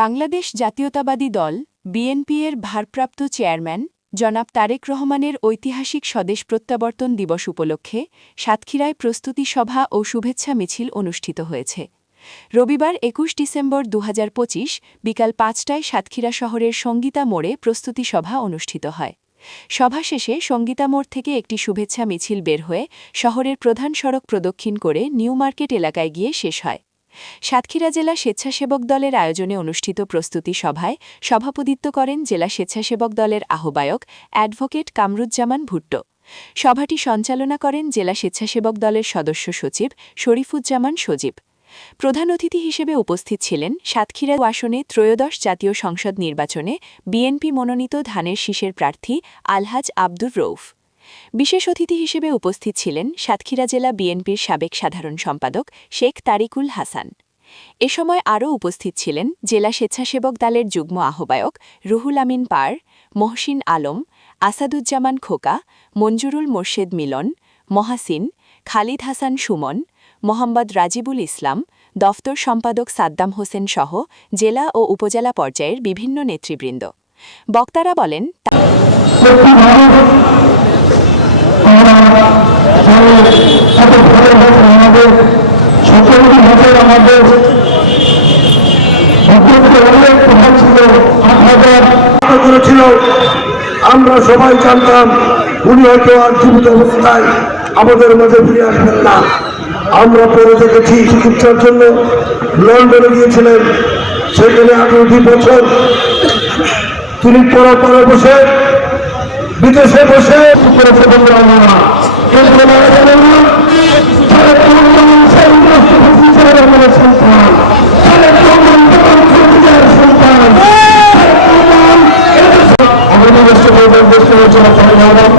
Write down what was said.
বাংলাদেশ জাতীয়তাবাদী দল, বিএনপি এর ভারপ্রাপ্ত চেয়ারম্যান, জনাব তারেক রহমানের ঐতিহাসিক স্বদেশ প্রত্যাবর্তন দিবস উপলক্ষে সাতক্ষীরায় প্রস্তুতি সভা ও শুভেচ্ছা মিছিল অনুষ্ঠিত হয়েছে। রবিবার একুশ ডিসেম্বর দু হাজার পঁচিশ বিকাল পাঁচটায় সাতক্ষীরা শহরের সঙ্গীতা মোড়ে প্রস্তুতি সভা অনুষ্ঠিত হয়। সভা শেষে সঙ্গীতা মোড় থেকে একটি শুভেচ্ছা মিছিল বের হয়ে শহরের প্রধান সড়ক প্রদক্ষিণ করে নিউ মার্কেট এলাকায় গিয়ে শেষ হয়। সাতক্ষীরা জেলা স্বেচ্ছাসেবক দলের আয়োজনে অনুষ্ঠিত প্রস্তুতি সভায় সভাপতিত্ব করেন জেলা স্বেচ্ছাসেবক দলের আহ্বায়ক অ্যাডভোকেট কামরুজ্জামান ভুট্টো। সভাটি সঞ্চালনা করেন জেলা স্বেচ্ছাসেবক দলের সদস্য সচিব শরীফুজ্জামান সজীব। প্রধান অতিথি হিসেবে উপস্থিত ছিলেন সাতক্ষীরা আসনে ত্রয়োদশ জাতীয় সংসদ নির্বাচনে বিএনপি মনোনীত ধানের শীষের প্রার্থী আলহাজ আব্দুর রৌফ বিশেষ অতিথি হিসেবে উপস্থিত ছিলেন সাতক্ষীরা জেলা বিএনপির সাবেক সাধারণ সম্পাদক শেখ তারিকুল হাসান। এ সময় আরও উপস্থিত ছিলেন জেলা স্বেচ্ছাসেবক দলের যুগ্ম আহ্বায়ক রুহুল আমিন পার, মহসিন আলম, আসাদুজ্জামান খোকা, মঞ্জুরুল মোর্শেদ মিলন, মহাসিন, খালিদ হাসান সুমন, মোহাম্মদ রাজিবুল ইসলাম, দফতর সম্পাদক সাদ্দাম হোসেন সহ জেলা ও উপজেলা পর্যায়ের বিভিন্ন নেতৃবৃন্দ। বক্তারা বলেন আমাদের ছিল আট হাজার। করেছিল আমরা সবাই জানতাম উনি হয়তো আর জীবিত অবস্থায় আমাদের মাঝে ফিরে আসবেন না। আমরা পরে দেখেছি চিকিৎসার জন্য লন্ডনে গিয়েছিলেন। সেখানে আঠারোটি বছর তিনি পরে পরে বসে বিদেশে বসে করেছে আমাদের রাষ্ট্রপতি